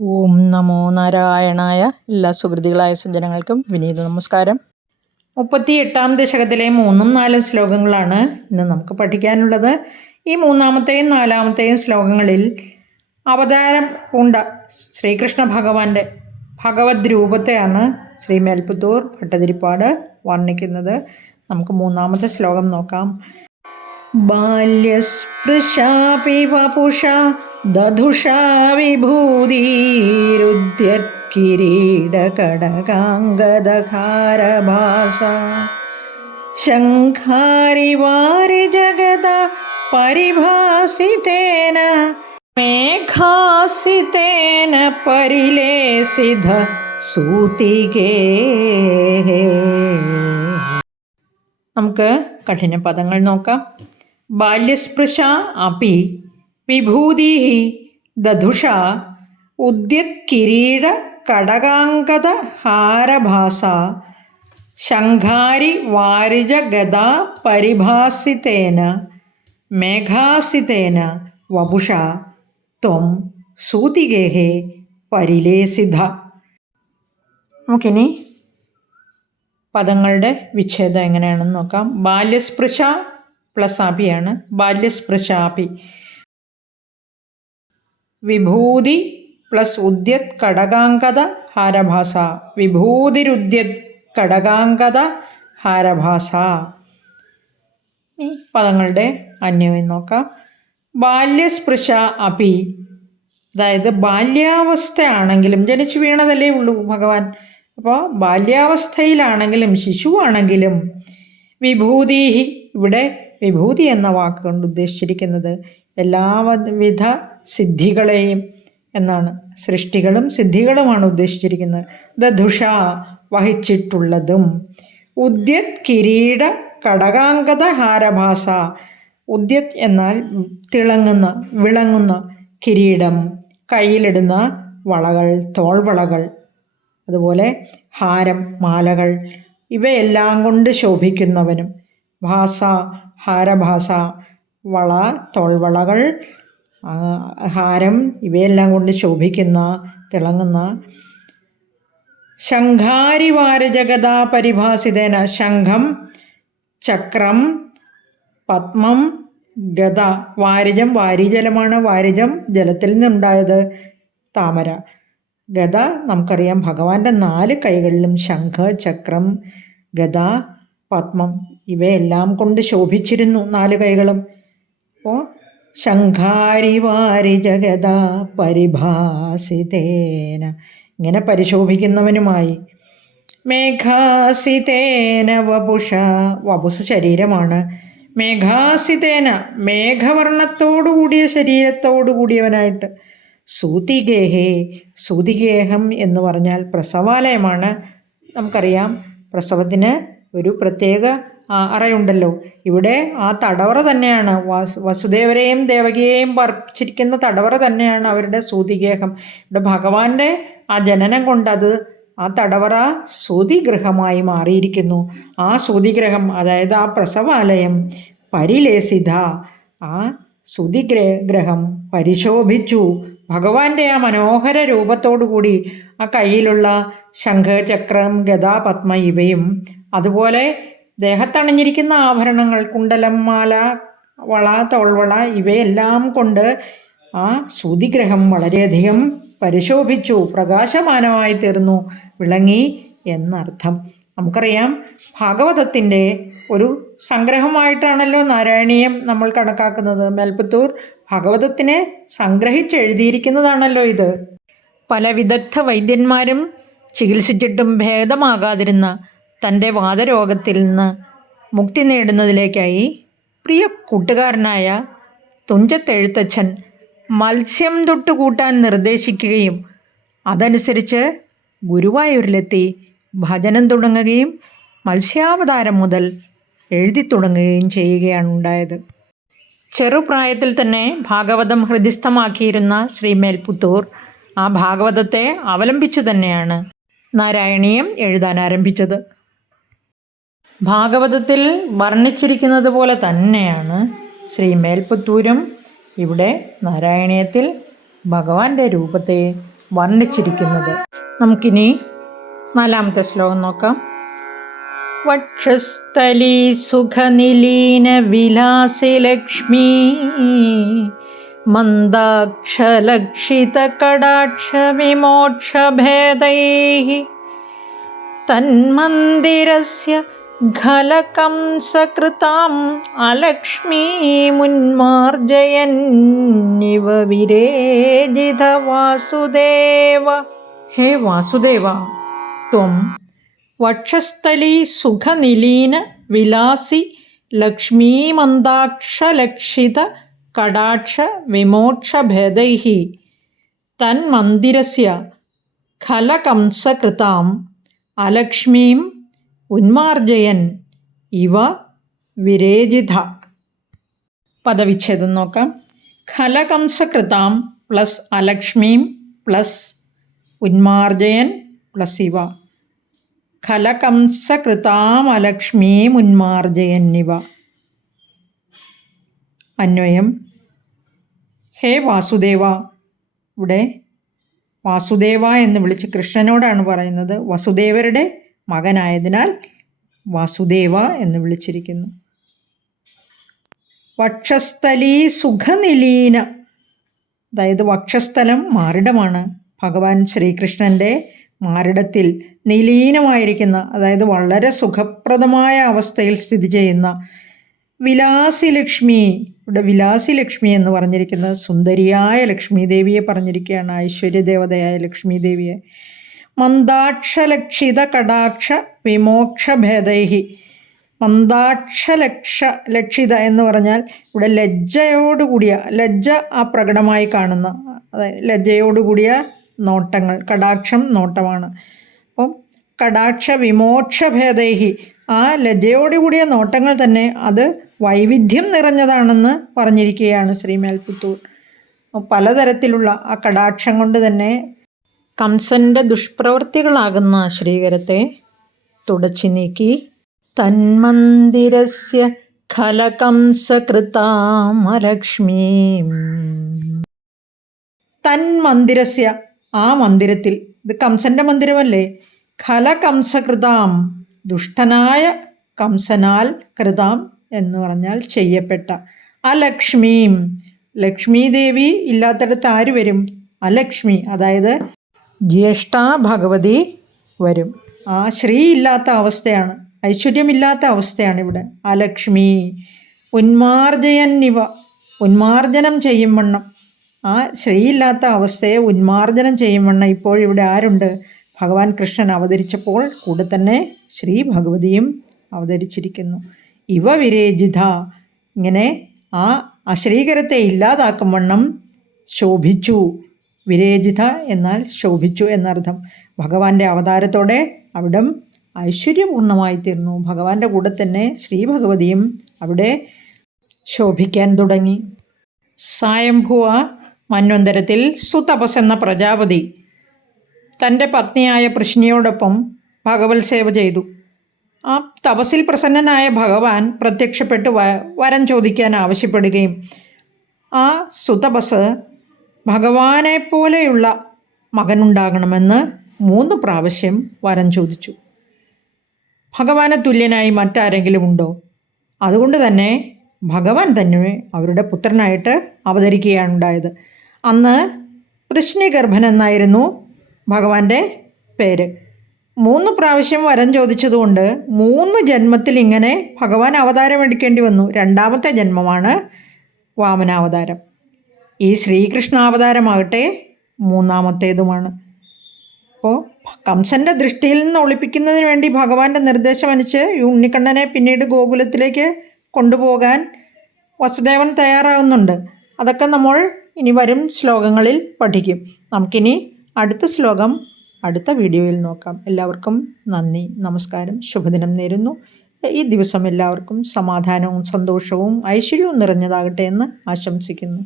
ഓം നമോ നാരായണായ എല്ലാ സുഹൃതികളായ സജ്ജനങ്ങൾക്കും വിനീത നമസ്കാരം. മുപ്പത്തി എട്ടാം ദശകത്തിലെ മൂന്നും നാലും ശ്ലോകങ്ങളാണ് ഇന്ന് നമുക്ക് പഠിക്കാനുള്ളത്. ഈ മൂന്നാമത്തെയും നാലാമത്തെയും ശ്ലോകങ്ങളിൽ അവതാരം പൂണ്ട ശ്രീകൃഷ്ണ ഭഗവാന്റെ ഭഗവത് രൂപത്തെയാണ് ശ്രീ മേൽപുത്തൂർ ഭട്ടതിരിപ്പാട് വർണിക്കുന്നത്. നമുക്ക് മൂന്നാമത്തെ ശ്ലോകം നോക്കാം. ബാല്യസ്പൃശാപി വപുഷ ദധുഷാ വിഭൂതിരുദ്യത്കിരീടകടകാംഗദകാരഭാസ ശംഖാരി വാരി ജഗത പരിഭാസിതേന മേഘാസിതേന പരിലേസിത സൂതികേ നമുക്ക് കഠിന പദങ്ങൾ നോക്കാം. ബാല്യസ്പൃശ അപി വിഭൂതി ദധുഷ ഉദ്യത്കിരീട കടകാംഗത ഹാരഭാസ ശംഖാരി വാരിജ ഗതാ പരിഭാസിതേന മേഘാസിതേന വപുഷ ത്വം സൂതികേഹേ പരിലേസിത നമുക്കിനി പദങ്ങളുടെ വിച്ഛേദം എങ്ങനെയാണെന്ന് നോക്കാം. ബാല്യസ്പൃശ പ്ലസ് ആപിയാണ് ബാല്യസ്പൃശാപി വിഭൂതി പ്ലസ് ഉദ്യത് കടകാംഗത ഹാരഭാസ. വിഭൂതിരുദ്യത് കടകാംഗത ഹാരഭാസ. ഈ പദങ്ങളുടെ അന്യമായി നോക്കാം. ബാല്യസ്പൃശ അപി അതായത് ബാല്യാവസ്ഥയാണെങ്കിലും ജനിച്ചു വീണതല്ലേ ഉള്ളൂ ഭഗവാൻ. അപ്പോൾ ബാല്യാവസ്ഥയിലാണെങ്കിലും ശിശുവാണെങ്കിലും വിഭൂതീഹി ഇവിടെ വിഭൂതി എന്ന വാക്കുകൊണ്ട് ഉദ്ദേശിച്ചിരിക്കുന്നത് എല്ലാവിധ സിദ്ധികളെയും എന്നാണ്. സൃഷ്ടികളും സിദ്ധികളുമാണ് ഉദ്ദേശിച്ചിരിക്കുന്നത്. ദുഷ വഹിച്ചിട്ടുള്ളതും. ഉദ്യത് കിരീട കടകാംഗത ഹാരഭാസ. ഉദ്യത് എന്നാൽ തിളങ്ങുന്ന വിളങ്ങുന്ന കിരീടം. കയ്യിലിടുന്ന വളകൾ തോൾവളകൾ. അതുപോലെ ഹാരം മാലകൾ. ഇവയെല്ലാം കൊണ്ട് ശോഭിക്കുന്നവനും. ഭാസ ഹാരഭാസ വള തോൾവളകൾ ഹാരം ഇവയെല്ലാം കൊണ്ട് ശോഭിക്കുന്ന തിളങ്ങുന്ന. ശംഖാരിവാരജഗതാ പരിഭാസിതേന ശംഖം ചക്രം പത്മം ഗത വാരിജം വാരിജലമാണ് വാരിജം ജലത്തിൽ നിന്നുണ്ടായത്. താമര. ഗത നമുക്കറിയാം ഭഗവാന്റെ നാല് കൈകളിലും ശംഖ ചക്രം ഗത പത്മം ഇവയെല്ലാം കൊണ്ട് ശോഭിച്ചിരുന്നു നാല് കൈകളും. ഓ ശംഖാരി വാരി ജഗത പരിഭാസിതേന. ഇങ്ങനെ പരിശോഭിക്കുന്നവനുമായി. മേഘാസിതേന വപുഷ. വപുസ് ശരീരമാണ്. മേഘാസിതേന മേഘവർണത്തോടുകൂടിയ ശരീരത്തോടു കൂടിയവനായിട്ട് സൂതിഗേഹേ സൂതിഗേഹം എന്ന് പറഞ്ഞാൽ പ്രസവാലയമാണ്. നമുക്കറിയാം പ്രസവത്തിന് ഒരു പ്രത്യേക അറയുണ്ടല്ലോ. ഇവിടെ ആ തടവറ തന്നെയാണ്. വസുദേവരെയും ദേവകിയെയും പറിച്ചിരിക്കുന്ന തടവറ തന്നെയാണ് അവരുടെ സൂതിഗേഹം. ഇവിടെ ഭഗവാന്റെ ആ ജനനം കൊണ്ടത് ആ തടവറ സൂതിഗൃഹമായി മാറിയിരിക്കുന്നു. ആ സൂതിഗ്രഹം അതായത് ആ പ്രസവാലയം പരിലേസിത. ആ സുതിഗ്രഹം പരിശോഭിച്ചു. ഭഗവാന്റെ ആ മനോഹര രൂപത്തോടുകൂടി ആ കയ്യിലുള്ള ശംഖചക്രം ഗതാപത്മ ഇവയും അതുപോലെ ദേഹത്തണിഞ്ഞിരിക്കുന്ന ആഭരണങ്ങൾ കുണ്ടലം മാല വള തോൾവള ഇവയെല്ലാം കൊണ്ട് ആ സൂതിഗ്രഹം വളരെയധികം പരിശോഭിച്ചു പ്രകാശമാനമായി തീർന്നു വിളങ്ങി എന്നർത്ഥം. നമുക്കറിയാം ഭാഗവതത്തിന്റെ ഒരു സംഗ്രഹമായിട്ടാണല്ലോ നാരായണീയം നമ്മൾ കണക്കാക്കുന്നത്. മേൽപ്പത്തൂർ ഭഗവതത്തിനെ സംഗ്രഹിച്ചെഴുതിയിരിക്കുന്നതാണല്ലോ ഇത്. പല വിദഗ്ധ വൈദ്യന്മാരും ചികിത്സിച്ചിട്ടും ഭേദമാകാതിരുന്ന തന്റെ വാദരോഗത്തിൽ നിന്ന് മുക്തി നേടുന്നതിലേക്കായി പ്രിയ കൂട്ടുകാരനായ തുഞ്ചത്തെഴുത്തച്ഛൻ മത്സ്യം തൊട്ട് കൂട്ടാൻ നിർദ്ദേശിക്കുകയും അതനുസരിച്ച് ഗുരുവായൂരിലെത്തി ഭജനം തുടങ്ങുകയും മത്സ്യാവതാരം മുതൽ എഴുതി തുടങ്ങുകയും ചെയ്യുകയാണ് ഉണ്ടായത് ചെറുപ്രായത്തിൽ തന്നെ ഭാഗവതം ഹൃദിസ്ഥമാക്കിയിരുന്ന ശ്രീ മേൽപുത്തൂർ ആ ഭാഗവതത്തെ അവലംബിച്ചു തന്നെയാണ് നാരായണീയം എഴുതാൻ ആരംഭിച്ചത്. ഭാഗവതത്തിൽ വർണിച്ചിരിക്കുന്നത് പോലെ തന്നെയാണ് ശ്രീ മേൽപ്പത്തൂരും ഇവിടെ നാരായണീയത്തിൽ ഭഗവാന്റെ രൂപത്തെ വർണിച്ചിരിക്കുന്നത്. നമുക്കിനി നാലാമത്തെ ശ്ലോകം നോക്കാം. വക്ഷസ്ഥലീ സുഖനിലീന വിലാസി ലക്ഷ്മി മന്ദാക്ഷലക്ഷിതകടാക്ഷവിമോക്ഷഭേദൈ തന്മന്ദിരസ്യ घलकंसकृताम् अलक्ष्मीमुन्मार्जयन्निव विरेजितवासुदेव हे वासुदेव त्वं वक्षस्थलीसुखनिलीनविलासि लक्ष्मीमन्दाक्षलक्षितकडाक्षविमोक्षभेदैः तन्मन्दिरस्य खलकंसकृताम् अलक्ष्मीं ഉന്മാർജയൻ ഇവ വിരേജിത പദവിച്ഛേദം നോക്കാം. ഖലകംസകൃതാം പ്ലസ് അലക്ഷ്മീം പ്ലസ് ഉന്മാർജയൻ പ്ലസ് ഇവ. ഖലകംസകൃതാം അലക്ഷ്മീം ഉന്മാർജയൻ ഇവ. അന്വയം. ഹേ വാസുദേവ. ഇവിടെ വാസുദേവ എന്ന് വിളിച്ച് കൃഷ്ണനോടാണ് പറയുന്നത്. വസുദേവരുടെ മകനായതിനാൽ വാസുദേവ എന്ന് വിളിച്ചിരിക്കുന്നു. വക്ഷസ്ഥലീ സുഖനിലീന. അതായത് വക്ഷസ്ഥലം മാറിടമാണ്. ഭഗവാൻ ശ്രീകൃഷ്ണന്റെ മാരിടത്തിൽ നിലീനമായിരിക്കുന്ന അതായത് വളരെ സുഖപ്രദമായ അവസ്ഥയിൽ സ്ഥിതി ചെയ്യുന്ന വിലാസി ലക്ഷ്മി ഇവിടെ വിലാസി ലക്ഷ്മി എന്ന് പറഞ്ഞിരിക്കുന്നത് സുന്ദരിയായ ലക്ഷ്മി ദേവിയെ പറഞ്ഞിരിക്കുകയാണ് ഐശ്വര്യദേവതയായ ലക്ഷ്മി ദേവിയെ. മന്ദാക്ഷലക്ഷിത കടാക്ഷ വിമോക്ഷഭേദൈഹി മന്ദാക്ഷലക്ഷ ലക്ഷിത എന്ന് പറഞ്ഞാൽ ഇവിടെ ലജ്ജയോടുകൂടിയ ലജ്ജ ആ പ്രകടമായി കാണുന്ന അതായത് ലജ്ജയോടുകൂടിയ നോട്ടങ്ങൾ കടാക്ഷം നോട്ടമാണ്. അപ്പം കടാക്ഷ വിമോക്ഷഭേദൈഹി ആ ലജ്ജയോടുകൂടിയ നോട്ടങ്ങൾ തന്നെ അത് വൈവിധ്യം നിറഞ്ഞതാണെന്ന് പറഞ്ഞിരിക്കുകയാണ് ശ്രീ മേൽപുത്തൂർ. പലതരത്തിലുള്ള ആ കടാക്ഷം കൊണ്ട് തന്നെ കംസന്റെ ദുഷ്പ്രവൃത്തികളാകുന്ന ശ്രീകരത്തെ തുടച്ചു നീക്കി. തന്മന്ദിരസ്യ ഖലകംസകൃതാമലക്ഷ്മീ. തന്മന്ദിരസ്യ ആ മന്ദിരത്തിൽ ഇത് കംസന്റെ മന്ദിരമല്ലേ? ഖലകംസകൃതാം ദുഷ്ടനായ കംസനാൽ കൃതാം എന്ന് പറഞ്ഞാൽ ചെയ്യപ്പെട്ട അലക്ഷ്മീം. ലക്ഷ്മി ദേവി ഇല്ലാത്തടത്ത് ആര് വരും? അലക്ഷ്മി അതായത് ജ്യേഷ്ഠ ഭഗവതി വരും. ആ ശ്രീ ഇല്ലാത്ത അവസ്ഥയാണ് ഐശ്വര്യമില്ലാത്ത അവസ്ഥയാണ് ഇവിടെ. അലക്ഷ്മി ഉന്മാർജയന്നിവ ഉന്മാർജനം ചെയ്യും വണ്ണം. ആ ശ്രീയില്ലാത്ത അവസ്ഥയെ ഉന്മാർജനം ചെയ്യും വണ്ണം ഇപ്പോഴിവിടെ ആരുണ്ട്? ഭഗവാൻ കൃഷ്ണൻ അവതരിച്ചപ്പോൾ കൂടെ തന്നെ ശ്രീ ഭഗവതിയും അവതരിച്ചിരിക്കുന്നു. ഇവ വിരേജിത ഇങ്ങനെ ആ അശ്രീകരത്തെ ഇല്ലാതാക്കും വണ്ണം ശോഭിച്ചു. വിരേജിത എന്നാൽ ശോഭിച്ചു എന്നർത്ഥം. ഭഗവാന്റെ അവതാരത്തോടെ അവിടം ഐശ്വര്യപൂർണമായി തീർന്നു ഭഗവാന്റെ കൂടെ തന്നെ ശ്രീ ഭഗവതിയും അവിടെ ശോഭിക്കാൻ തുടങ്ങി. സായംഭുവ മന്വന്തരത്തിൽ സുതപസ് എന്ന പ്രജാപതി തന്റെ പത്നിയായ പ്രശ്നിയോടൊപ്പം ഭഗവത് സേവ ചെയ്തു. ആ തപസിൽ പ്രസന്നനായ ഭഗവാൻ പ്രത്യക്ഷപ്പെട്ട് വരം ചോദിക്കാൻ ആവശ്യപ്പെടുകയും ആ സുതപസ് ഭഗവാനെ പോലെയുള്ള മകനുണ്ടാകണമെന്ന് മൂന്ന് പ്രാവശ്യം വരം ചോദിച്ചു. ഭഗവാനെ തുല്യനായി മറ്റാരെങ്കിലും ഉണ്ടോ? അതുകൊണ്ട് തന്നെ ഭഗവാൻ തന്നെ അവരുടെ പുത്രനായിട്ട് അവതരിക്കുകയാണ് ഉണ്ടായത്. അന്ന് വൃഷ്ണിഗർഭൻ എന്നായിരുന്നു ഭഗവാന്റെ പേര്. മൂന്ന് പ്രാവശ്യം വരം ചോദിച്ചതുകൊണ്ട് മൂന്ന് ജന്മത്തിൽ ഇങ്ങനെ ഭഗവാൻ അവതാരം എടുക്കേണ്ടി വന്നു. രണ്ടാമത്തെ ജന്മമാണ് വാമനാവതാരം. ഈ ശ്രീകൃഷ്ണാവതാരമാകട്ടെ മൂന്നാമത്തേതുമാണ്. അപ്പോൾ കംസന്റെ ദൃഷ്ടിയിൽ നിന്ന് ഒളിപ്പിക്കുന്നതിന് വേണ്ടി ഭഗവാന്റെ നിർദ്ദേശമനുസരിച്ച് ഉണ്ണിക്കണ്ണനെ പിന്നീട് ഗോകുലത്തിലേക്ക് കൊണ്ടുപോകാൻ വസുദേവൻ തയ്യാറാകുന്നുണ്ട്. അതൊക്കെ നമ്മൾ ഇനി വരും ശ്ലോകങ്ങളിൽ പഠിക്കും. നമുക്കിനി അടുത്ത ശ്ലോകം അടുത്ത വീഡിയോയിൽ നോക്കാം. എല്ലാവർക്കും നന്ദി നമസ്കാരം ശുഭദിനം നേരുന്നു. ഈ ദിവസം എല്ലാവർക്കും സമാധാനവും സന്തോഷവും ഐശ്വര്യവും നിറഞ്ഞതാകട്ടെ എന്ന് ആശംസിക്കുന്നു.